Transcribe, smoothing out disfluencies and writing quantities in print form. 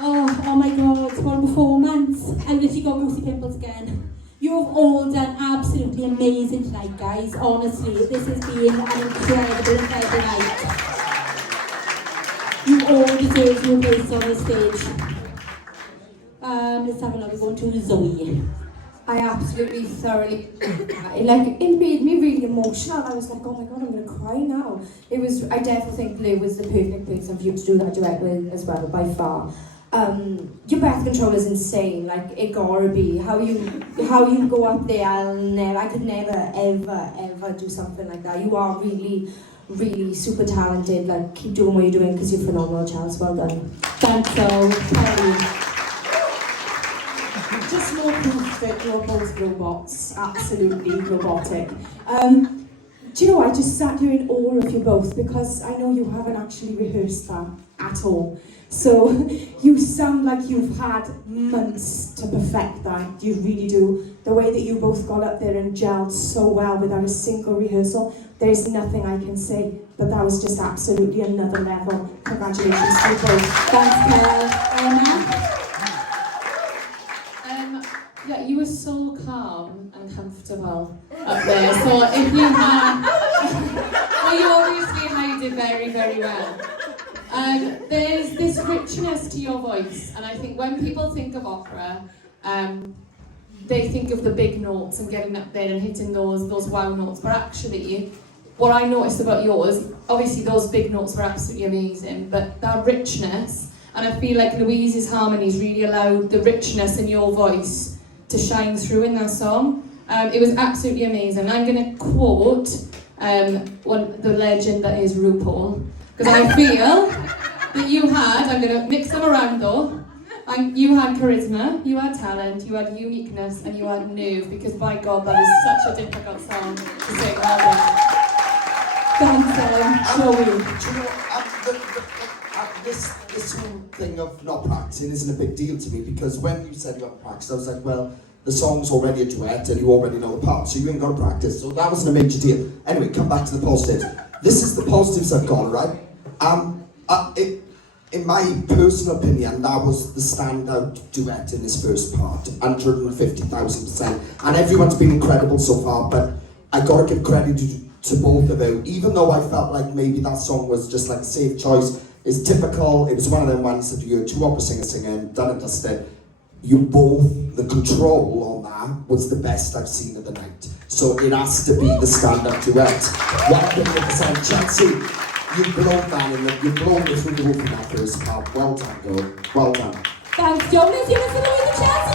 Oh my god, what a performance. I literally got goosey pimples again. You have all done absolutely amazing tonight, guys. Honestly, this has been an incredible night. You all deserve your place on the stage. Let's have a look. We're going to Zoe. I absolutely thoroughly, it made me really emotional. I was like, oh my god, I'm going to cry now. I definitely think Lou was the perfect person for you to do that duet with as well, by far. Your breath control is insane, like it gotta be. How you go up there, I could never ever do something like that. You are really, really super talented. Like, keep doing what you're doing because you're phenomenal, Charles. Well done. Thanks, so. Just more proof that you're both robots, absolutely robotic. Do you know, I just sat here in awe of you both because I know you haven't actually rehearsed that at all. So you sound like you've had months to perfect that, you really do. The way that you both got up there and gelled so well without a single rehearsal, there is nothing I can say, but that was just absolutely another level. Congratulations to you both. Thanks, Emma. Yeah, you were so calm and comfortable up there. So if you had, well, you obviously hid it very, very well. There's this richness to your voice, and I think when people think of opera, they think of the big notes and getting up there and hitting those wow notes, but actually, what I noticed about yours, obviously those big notes were absolutely amazing, but that richness, and I feel like Louise's harmonies really allowed the richness in your voice to shine through in that song. It was absolutely amazing. I'm going to quote the legend that is RuPaul, because I feel that you had, I'm going to mix them around though, you had charisma, you had talent, you had uniqueness, and you had nerve, because by God, that is such a difficult song to sing. Well done. Thanks, Joey. Do you know, this whole thing of not practicing isn't a big deal to me, because when you said you haven't practiced, I was like, well, the song's already a duet and you already know the part, so you ain't got to practice. So that wasn't a major deal. Anyway, come back to the positives. This is the positives I've got, right? In my personal opinion, that was the standout duet in this first part, 150,000%. And everyone's been incredible so far, but I got to give credit to both of you. Even though I felt like maybe that song was just like a safe choice, it's typical. It was one of them ones that you heard two opera singers singing, done and dusted. You both, the control on that was the best I've seen of the night. So it has to be the stand-up duet. 100%. Chelsie, you've blown that you've blown it through the roof in that first part. Well done, girl. Well done. Thanks, John. Let's give it to Louise and Chelsie.